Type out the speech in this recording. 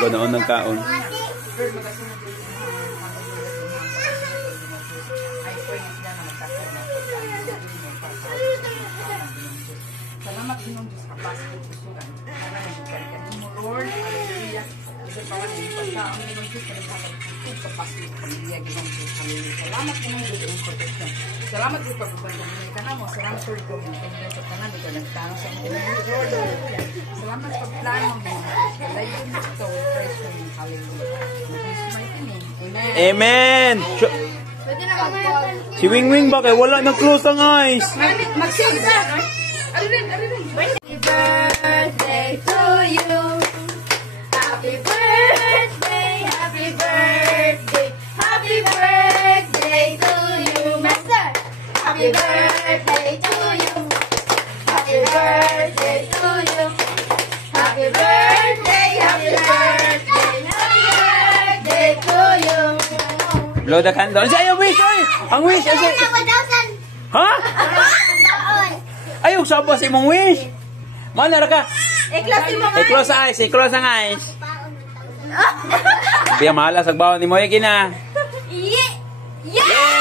Ganoon ng kaon. Salamat Ginoo Diyos sa pasto pusuan. Lord, hallelujah. Sa pawag ng pagkaon ng Diyos sa naghatag sa pasto ng pamilya Ginoo Diyos. Hallelujah. Salamat Ginoo Diyos sa protection. Salamat Diyos sa pagbabalik ng kanamo. Salamat Lord ko ng sa tanan ito nagtanong sa inyo Lord. Salamat sa plano mo. Layon mo ito with praise to you. Hallelujah. Amen. Amen. Si Wing Wing ba kay wala na close ang eyes. Mag-sing ka. Happy birthday to you. Happy birthday, happy birthday, happy birthday to you, Master. Happy birthday to you. Happy birthday to you. Happy birthday, happy birthday, happy birthday to you. Blow the candle. Say wish, oy. Ang wish. Ha? Ayaw sabos imong wish. Mana ra ka? I-close ang eyes, i-close ang eyes. Biya malas ang bawon ni mo na. Yeah!